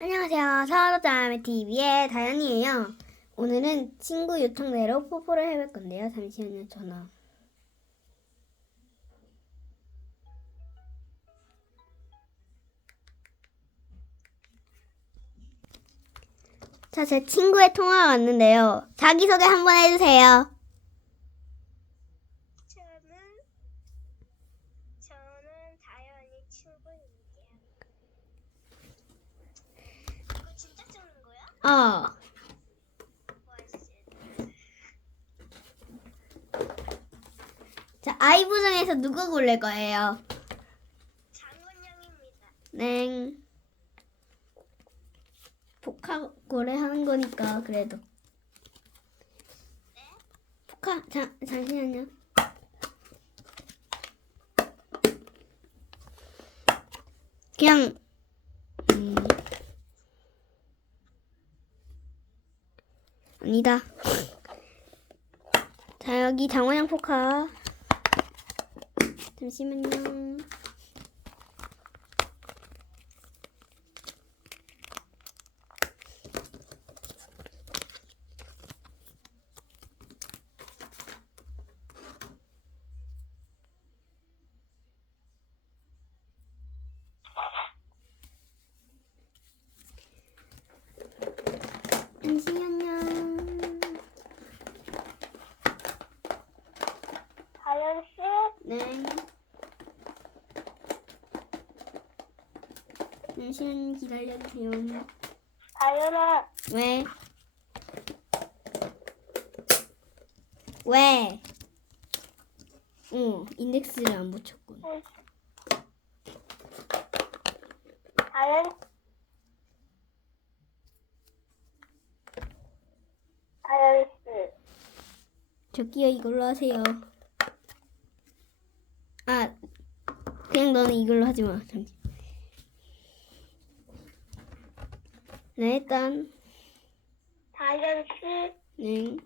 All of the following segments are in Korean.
안녕하세요. 서로자매 TV의 다현이에요. 오늘은 친구 요청대로 뽀뽀를 해볼 건데요. 잠시만요. 전화. 자, 제 친구의 통화가 왔는데요. 자기소개 한번 해주세요. 저는 저는 다현이 친구입니다. 이거 진짜 찍는 거야? 어. 자, 아이브 중에서 누구 고를 거예요? 장원영입니다. 네. 복화 고래하는 거니까 그래도. 복화 잠 잠시만요. 그냥 음. 아니다. 자 여기 장원영 포카. 잠시만요. 다현 씨, 네. 잠시만 기다려주세요. 다현아, 왜? 왜? 어, 인덱스를 안 붙였군. 다현, 다현 씨, 저기요, 이걸로 하세요. 아, 그냥 너는 이걸로 하지 마. 잠시. 네, 일단, 다현 씨, 네.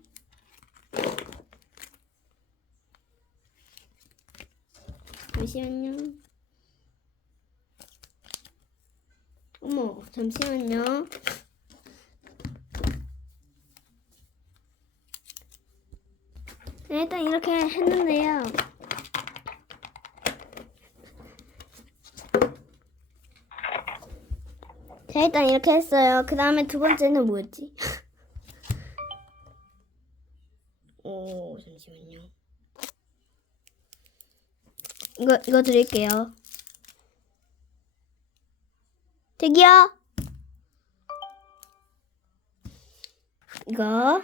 잠시만요. 어머, 잠시만요. 네, 일단 이렇게 했는데요. 일단 이렇게 했어요. 그 다음에 두 번째는 뭐였지? 오, 잠시만요. 이거, 이거 드릴게요. 저기요! 이거.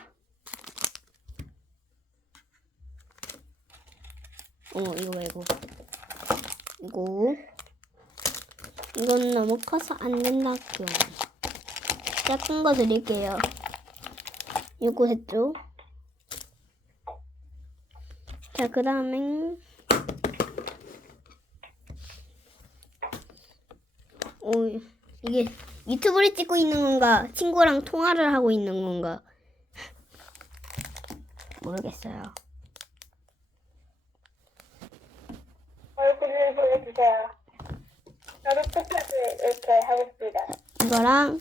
어, 이거 말고. 이거. 이건 너무 커서 안 된다고. 작은 거 드릴게요. 요거 했죠? 자, 그 다음에. 오, 이게 유튜브를 찍고 있는 건가? 친구랑 통화를 하고 있는 건가? 모르겠어요. 얼굴을 보여주세요. 저도 이렇게 하겠습니다. 이거랑,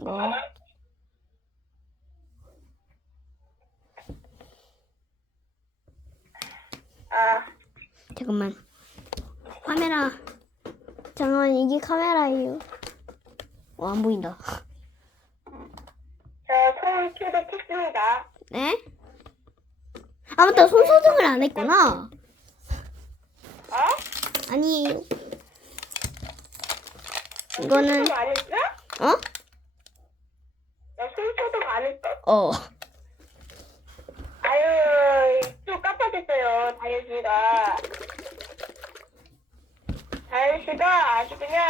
이거. 아, 잠깐만. 카메라. 잠깐만, 이게 카메라예요. 어, 안 보인다. 저손 큐도했습니다 네? 아, 맞다. 손 소중을 안 했구나. 어? 아니, 이거는, 손소독 안 했어? 어? 나 손소독 안 했어? 어. 아유, 또 깜빡했어요, 다현 씨가. 다현 씨가 아주 그냥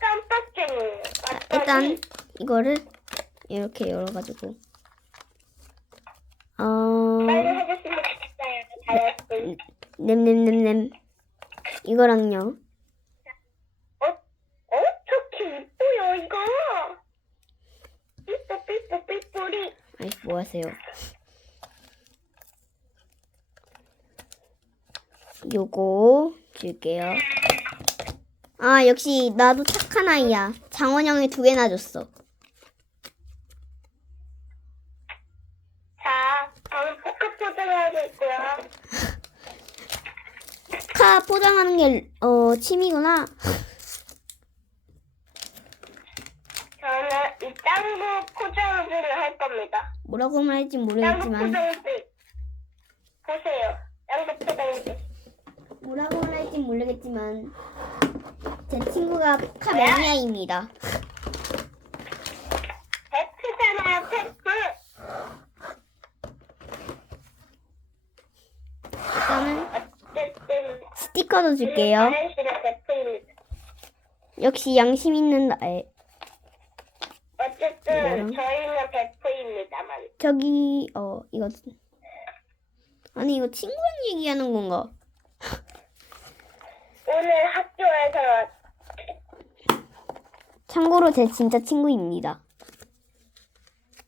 깜빡쟁이. 일단, 이거를 이렇게 열어가지고. 어, 빨리 해줬으면 좋겠어요, 다현 씨. 냄냄냄냄. 이거랑요. 어? 어? 저렇게 이뻐요, 이거. 삐뽀, 삐뽀, 삐뽀리. 하세요? 요거 줄게요. 아, 역시 나도 착한 아이야. 장원영이 두 개나 줬어. 자, 저는 포크 포장하고 있고요. 포카 포장하는 게, 어, 취미구나. 저는 이 짱구 포장지를 할 겁니다. 뭐라고 말할지 모르겠지만, 포장지. 보세요. 짱구 포장지. 뭐라고 말할지 모르겠지만, 제 친구가 포카 매니아입니다. 베프잖아요, 베프. 일단은 어쨌든 스티커도 줄게요. 역시 양심 있는 나의. 어쨌든 뭐요? 저희는 베프입니다만. 저기, 어, 이거. 아니, 이거 친구랑 얘기하는 건가? 오늘 학교에서 참고로 제 진짜 친구입니다.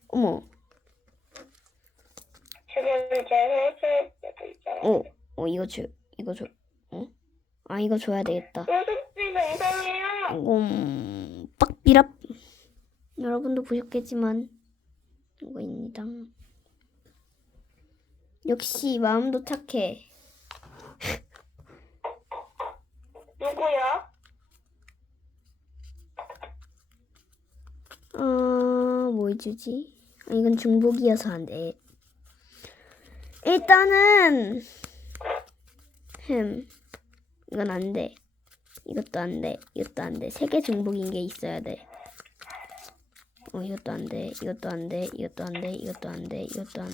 어머, 지금 제 회사에 때도 있잖아요. 어, 어, 이거 줘, 이거 줘, 어? 아, 이거 줘야 되겠다. 이상해요. 이거, 음, 빡비랍. 여러분도 보셨겠지만, 이거입니다. 역시 마음도 착해. 누구요? 어, 뭐 주지? 아, 이건 중복이어서 안 돼. 일단은, 흠, 이건 안 돼. 이것도 안 돼. 이것도 안 돼. 세 개 중복인 게 있어야 돼. 어, 이것도 안 돼. 이것도 안 돼. 이것도 안 돼. 이것도 안 돼. 이것도 안.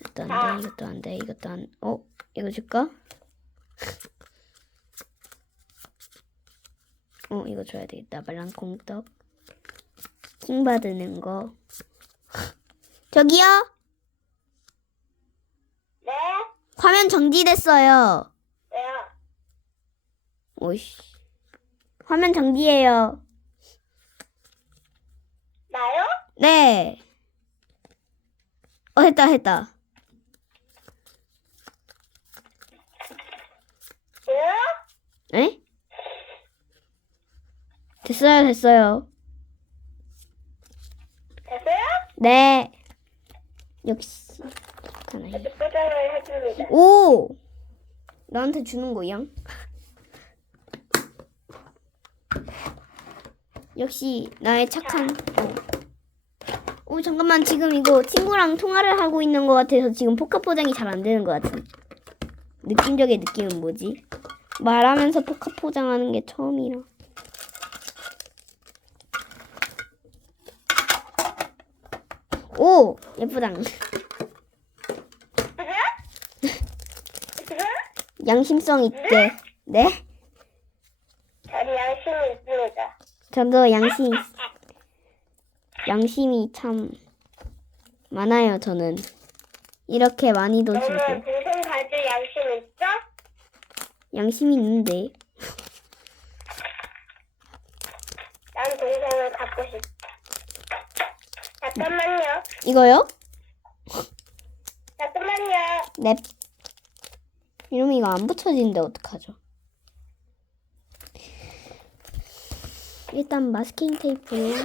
이것도 안 돼. 이것도 안 돼. 이것도 안. 어, 이거 줄까? 어, 이거 줘야 되겠다. 말랑 콩떡. 킹 받는 거. 저기요? 네? 화면 정지됐어요. 왜요? 오이씨. 화면 정지예요. 나요? 네. 어, 했다, 했다. 왜요? 에? 됐어요, 됐어요. 됐어요? 네. 역시. 착한 아이. 이제 포장을 해줍니다. 오! 나한테 주는 거야? 역시 나의 착한 어. 오 잠깐만 지금 이거 친구랑 통화를 하고 있는 것 같아서 지금 포카 포장이 잘 안 되는 것 같은 느낌적인 느낌은 뭐지? 말하면서 포카 포장하는 게 처음이라 오 예쁘다? 양심성 있게 네? 저는 양심이 있습니다. 저도 양심 양심이 참 많아요 저는 이렇게 많이도 너는 주고 동생 가질 양심 있어? 양심이 있는데 난 동생을 갖고 싶다. 잠깐만요. 이거요? 잠깐만요. 넵 이러면 이거 안 붙여지는데 어떡하죠 일단 마스킹 테이프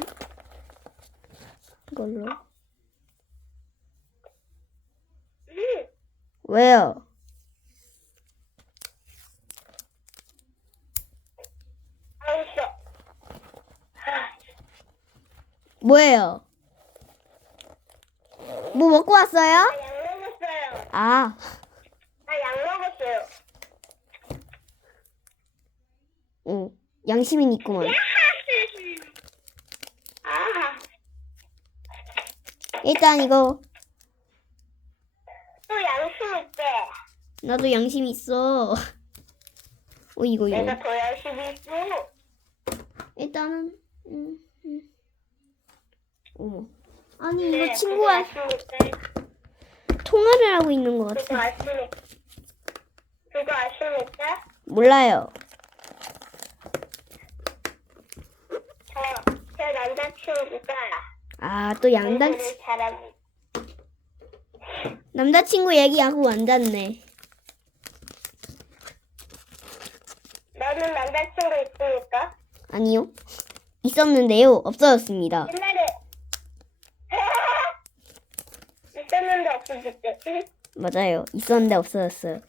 이걸로 음, 왜요? 아, 뭐예요? 뭐 먹고 왔어요? 약 먹었어요. 아 나약 먹었어요. 오, 양심이 있구만 아, 일단 이거 또 양심 있대. 나도 양심 있어. 어 이거 이거. 내가 더 양심 있고. 일단은 음, 음. 어머. 아니 이거 네, 친구와. 통화를 하고 있는 것 그거 같아. 있 그거 있대? 몰라요. 저, 제 남자친구가 아 또 양단 공부를 잘합니다. 남자친구 얘기하고 앉았네. 너는 남자 남자친구 있습니까? 아니요. 있었는데요. 없어졌습니다. 옛날에 있었는데 없어졌대. 맞아요. 있었는데 없어졌어요.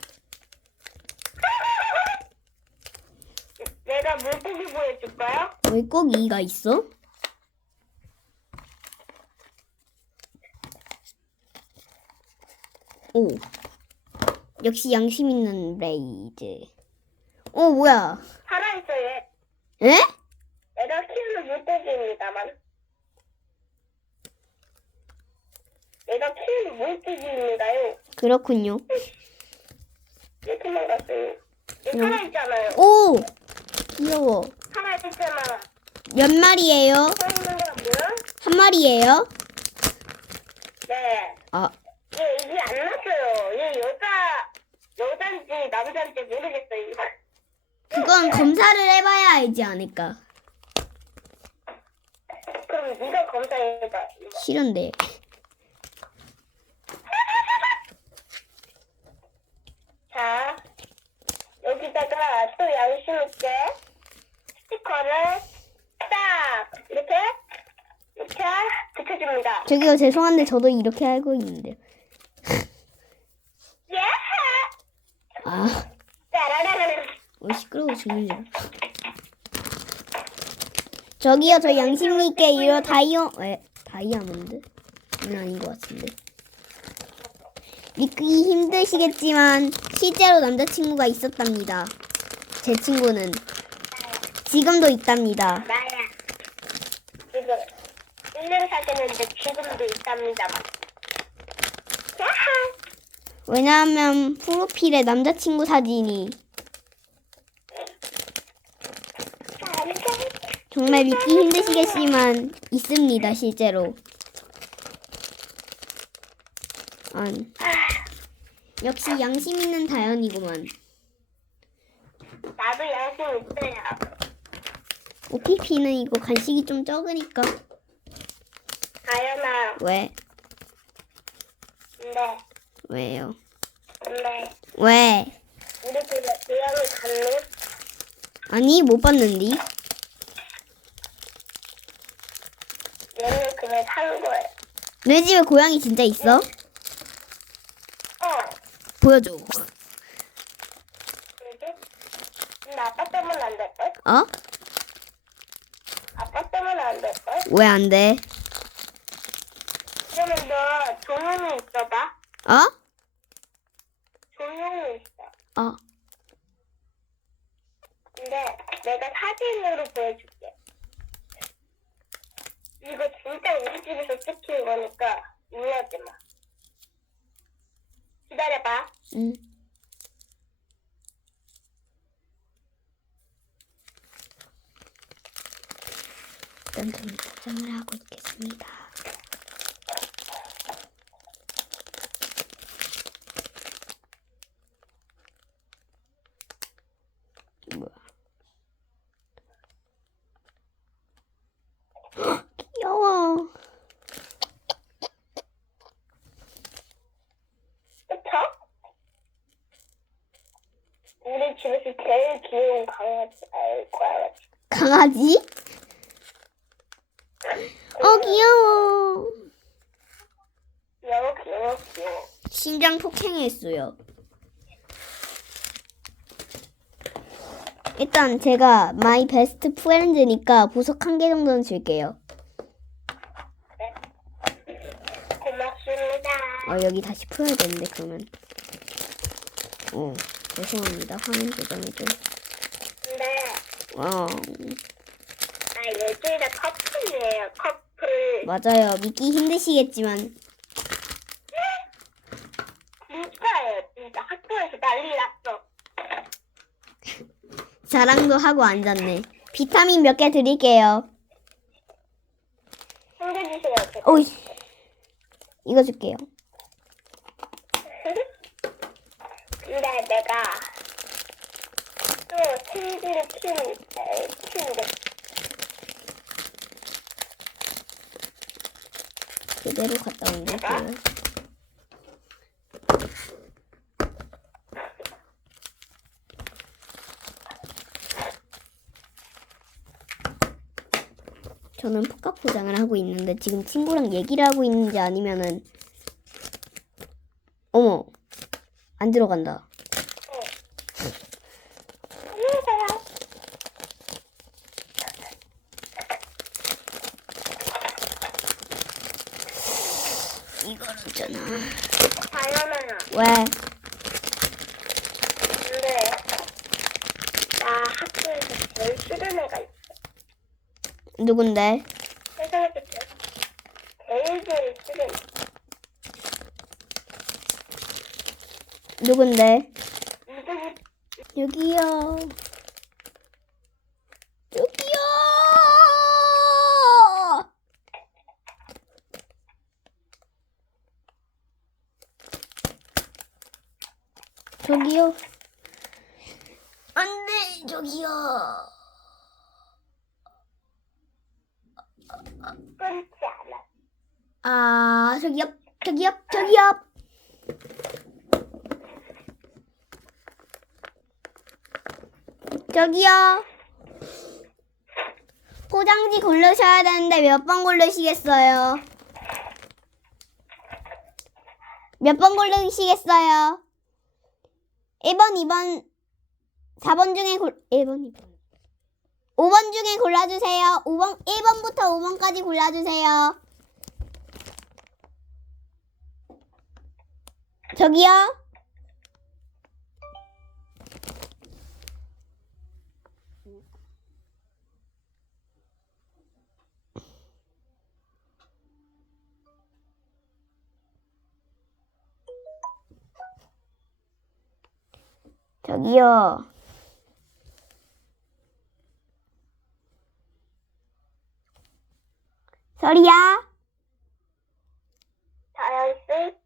내가 물고기 보여줄까요? 이가 있어? 오. 역시 양심 있는 레이즈. 오, 뭐야. 살아있어요. 얘. 에? 내가 키우는 물고기입니다만. 내가 키우는 물고기입니다요. 그렇군요. 왜 도망갔어요? 얘 음. 살아있잖아요. 오! 귀여워. 살아있잖아. 몇 마리예요? 살아있는 거 뭐야? 한 마리예요? 네. 아, 얘 이게 안 났어요. 얘 여자, 여잔지 남잔지 모르겠어요. 그건 검사를 해봐야 알지 않을까. 그럼 네가 검사해봐. 이거. 싫은데. 자, 여기다가 또 양심 있게 스티커를 딱 이렇게 이렇게 붙여줍니다. 저기요, 죄송한데 저도 이렇게 알고 있는데요. 예! 아, 따라라라라. 어, 시끄러워 죽는 줄. 저기요, 저 양심 있게 이거 다이어, 왜, 다이아몬드? 는 아닌 것 같은데. 믿기 힘드시겠지만, 실제로 남자친구가 있었답니다. 제 친구는. 지금도 있답니다. 나야. 지금 1년 사귀는데 지금도 있답니다만. 야하! 왜냐하면, 프로필에 남자친구 사진이 정말 믿기 힘드시겠지만, 있습니다, 실제로. 안. 역시 양심 있는 다연이구만. 나도 양심 있어요. OPP는 이거 간식이 좀 적으니까. 다현아, 왜? 근데, 왜요? 근데, 왜? 우리 집에 고양이 갔니? 아니, 못 봤는디? 얘는 그냥 산 거야. 내 집에 고양이 진짜 있어? 어, 보여줘. 그지? 근데 아빠 때문에 안 될걸? 어? 아빠 때문에 안 될걸? 왜 안 돼? 그러면 너 조용히 있어봐. 어? 조용히 있어. 어. 근데 내가 사진으로 보여줄게. 이거 진짜 우리 집에서 찍힌 거니까 놀라지 마. 기다려봐. 응. 일단 좀 포장을 하고 있겠습니다. 귀여워. 그쵸? 우리 집에서 제일 귀여운 강아지, 아이, 고양이. 강아지? 어 귀여워. 귀여워, 귀여워, 귀여워. 심장 폭행했어요. 일단 제가 마이 베스트 프렌드니까 보석 한 개 정도는 줄게요. 고맙습니다. 어 여기 다시 풀어야 되는데 그러면. 어 죄송합니다. 화면 조정해 좀. 근데 어나 예전에 커플이에요, 커플. 맞아요. 믿기 힘드시겠지만 진짜예요, 진짜. 학교에서 난리 났어. 자랑도 하고 앉았네. 비타민 몇 개 드릴게요. 챙겨주세요. 오이 이거 줄게요. 근데 내가 또 키우는, 키우는데 그대로 갔다 온 거고요. 저는 포카 포장을 하고 있는데 지금 친구랑 얘기를 하고 있는지 아니면은 어머 안 들어간다. 누군데? 누군데? 여기요. 여기요. 저기요. 안 돼, 저기요. 끊지 않 아. 아, 저기요. 저기요. 저기요. 저기요. 포장지 고르셔야 되는데 몇 번 고르시겠어요? 몇 번 고르시겠어요? 1번, 2번, 4번 중에 골, 1번, 2번. 5번 중에 골라주세요. 5번, 1번부터 5번까지 골라주세요. 저기요? 저기요. 설이야? 다현 씨,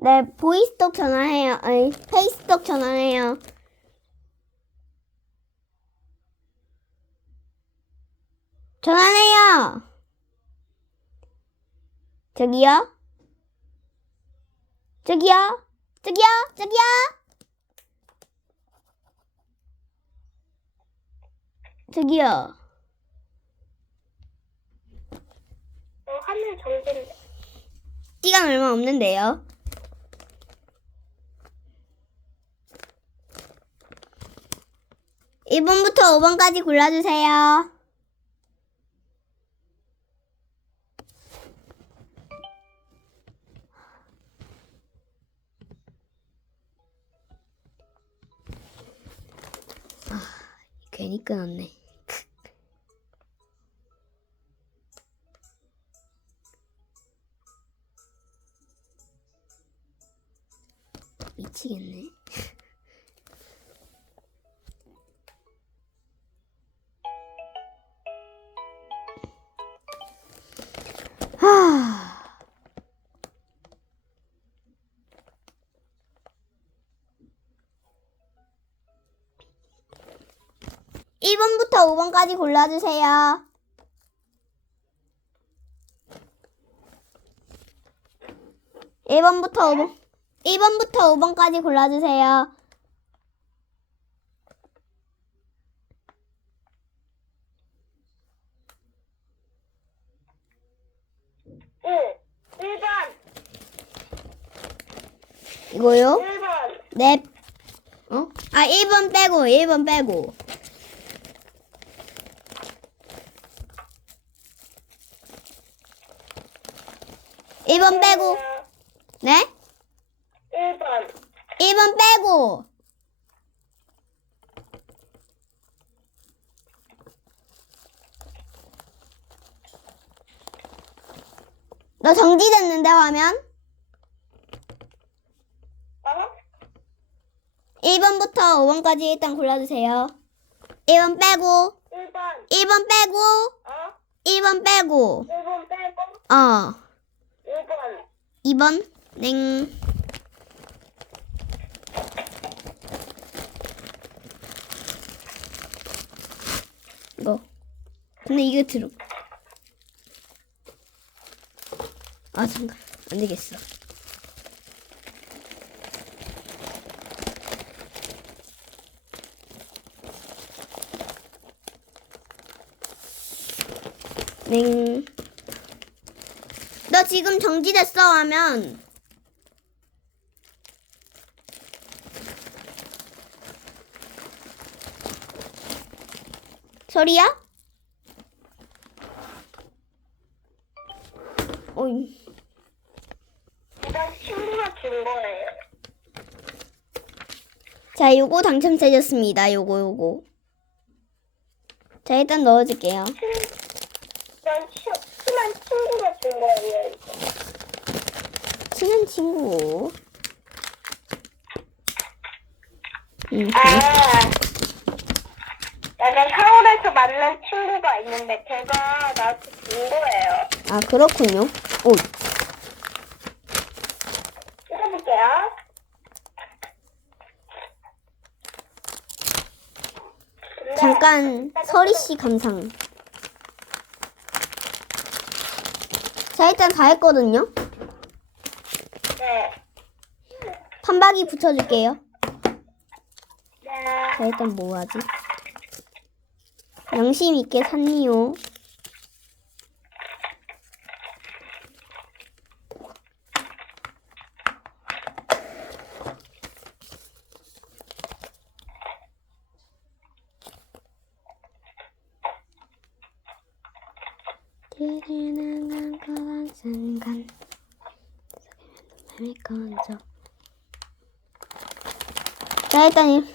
네, 보이스톡 전화해요. 아니, 페이스톡 전화해요. 전화해요. 저기요? 저기요? 저기요? 저기요? 저기요? 너 하늘 정진데. 시간 얼마 없는데요. 일번부터 5번까지 골라주세요. 아, 괜히 끊었네. 미치겠네. 하. 1번부터 5번까지 골라주세요. 1번부터 5번. 1번부터 5번까지 골라주세요. 응. 1번, 이거요? 1번, 네. 어? 아, 1번 빼고, 1번 빼고. 일번 빼고. 네? 1번, 1번 빼고. 너 정지됐는데, 화면? 어? 1번부터 5번까지 일단 골라주세요. 1번 빼고, 1번, 1번 빼고, 어? 1번 빼고, 1번 빼고, 어, 1번, 2번, 냉. 이거. 근데 이거 들어. 아, 잠깐. 안 되겠어. 네. 너 지금 정지됐어 하면 소리야? 어이. 이건 친구가 준 거예요. 자, 요거 당첨되셨습니다. 요거 요거. 자, 일단 넣어줄게요. 이건 친, 친한 친구가 준 거예요. 이거. 친한 친구. 음, 아, 내가 서울에서 만난 친구가 있는데 걔가 나한테 준 거예요. 아 그렇군요. 오, 읽어볼게요. 잠깐 서리 씨 감상. 자, 일단 다 했거든요. 네. 판박이 붙여줄게요. 네. 자, 일단 뭐 하지? 양심 있게 샀니요. 길이는 감각한 순간 속에는 눈을 건져 자 일단 이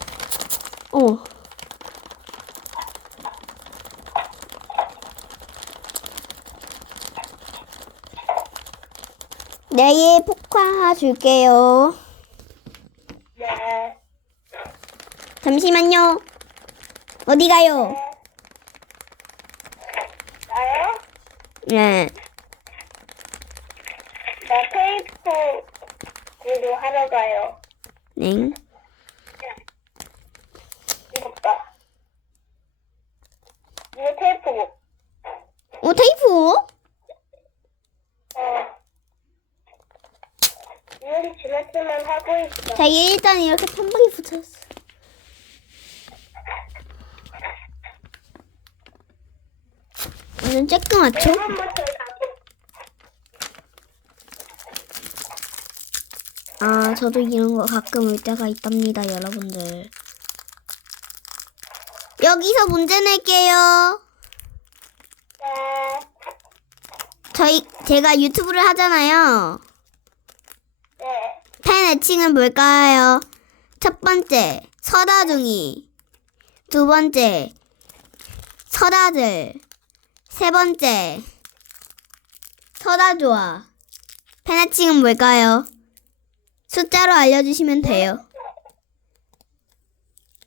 오. 내일 폭화 줄게요. 네. 잠시만요. 어디 가요? 나요? 네. 나 테이프 공부 하러 가요. 네. 이거 봐. 이거 테이프북. 오 테이프? 어. 이런 지나치만 하고 있어. 자 일단 이렇게 판박이 붙였어. 이건 쬐끄맣죠? 아, 저도 이런 거 가끔 올 때가 있답니다, 여러분들. 여기서 문제 낼게요. 네. 저희, 제가 유튜브를 하잖아요. 네. 팬 애칭은 뭘까요? 첫 번째, 서다둥이. 두 번째, 서다들. 세 번째, 서다좋아. 팬 애칭은 뭘까요? 숫자로 알려주시면 돼요.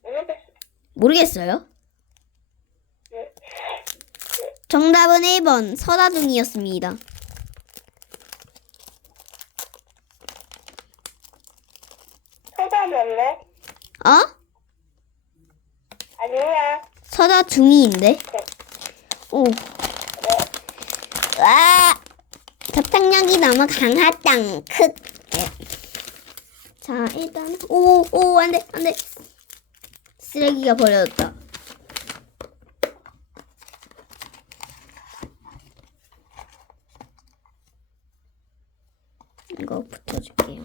모르겠어. 모르겠어요? 네. 정답은 1번 서다둥이였습니다. 소다졌네? 어? 아니야. 서다둥이인데? 오. 와! 접착력이 너무 강하당. 크. 자, 일단 오, 오, 안 돼. 안 돼. 쓰레기가 버려졌다. 이거 붙여줄게요.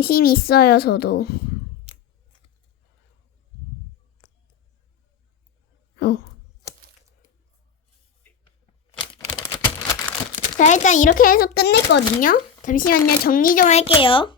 양심이 있어요, 저도. 어. 자, 일단 이렇게 해서 끝냈거든요. 잠시만요. 정리 좀 할게요.